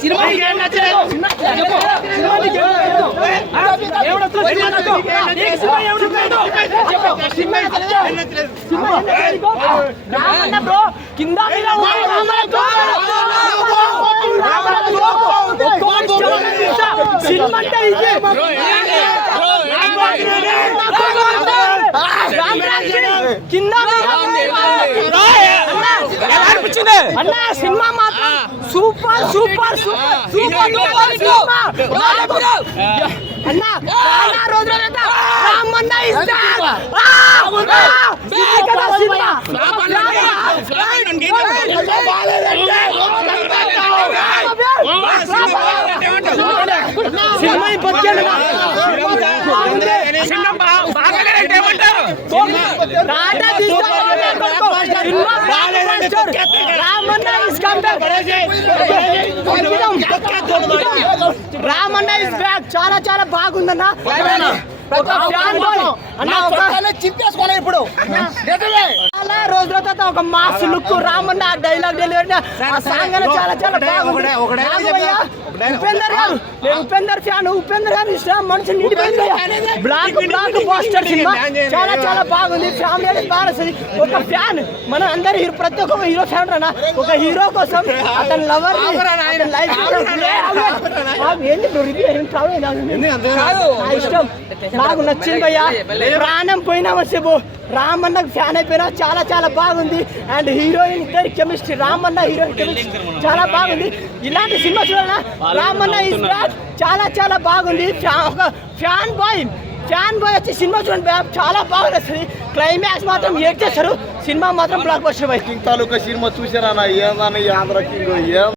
Cinema ఏం నచ్చలేదు? చెప్పు. సినిమా నీకు ఏం నచ్చలేదు? ఆ? ఎవడొచ్చు సినిమా నచ్చదు? నీకు సినిమా ఏం నచ్చలేదు? చెప్పు. సినిమా ఏం నచ్చలేదు? సినిమా ఏం నచ్చలేదు? రామన్న బ్రో, కింద మీద? సినిమా అంటే ఇది. కింద అన్న సినిమా మాత్రం super super super super duper super అన్న చాలా రోజుల మీద రామన్న ఇస్తా సినిమా సినిమా బతికేడు టాటా తీసుకోవాలి సినిమా బాగాలేదంటే Ramanna is comeback Ramanna is back చాలా చాలా బాగుందన్న. చింపేసుకోవాలి ఇప్పుడు. చాలా రోజుల తర్వాత ఒక mass look Ramanna dialogue delivery ఆ సాంగ్ అనేది చాలా చాలా బాగుంది. ఉపేందర్ గారు ఉపేందర్ ఫ్యాన్ ఉపేందర్ గారు ఇష్టం. మనిషి బ్లాక్ బ్లాక్ పోస్టర్ సినిమా. చాలా చాలా బాగుంది. ఫ్యామిలీ అనేది బాగా నచ్చింది. ఒక ఫ్యాన్. మనం అందరు ప్రతి ఒక్క హీరో ఫ్యాన్ రానా ఒక హీరో కోసం అతని లవర్ ఇష్టం. నాకు నచ్చింది భయ్యా. ప్రాణం పోయినా వచ్చేబో రామన్న ఫ్యాన్ అయిపోయినా చాలా చాలా బాగుంది. అండ్ హీరోయిన్ ఇద్దరి కెమిస్ట్రీ రామన్న హీరోయిన్ కెమిస్ట్రీ చాలా బాగుంది. ఇలాంటి సినిమా చూడాలా? Ramanna is back. చాలా చాలా బాగుంది. ఒక ఫ్యాన్ బాయ్. ఫ్యాన్ బాయ్ వచ్చి సినిమా చూడండి చాలా బాగా నచ్చింది క్లైమాక్స్ మాత్రం ఏడ్ చేస్తారు? సినిమా మాత్రం బ్లాక్ బస్టర్ తాలూకా సినిమా చూసారా ఏమన్నా ఆంధ్ర కింగ్? ఏం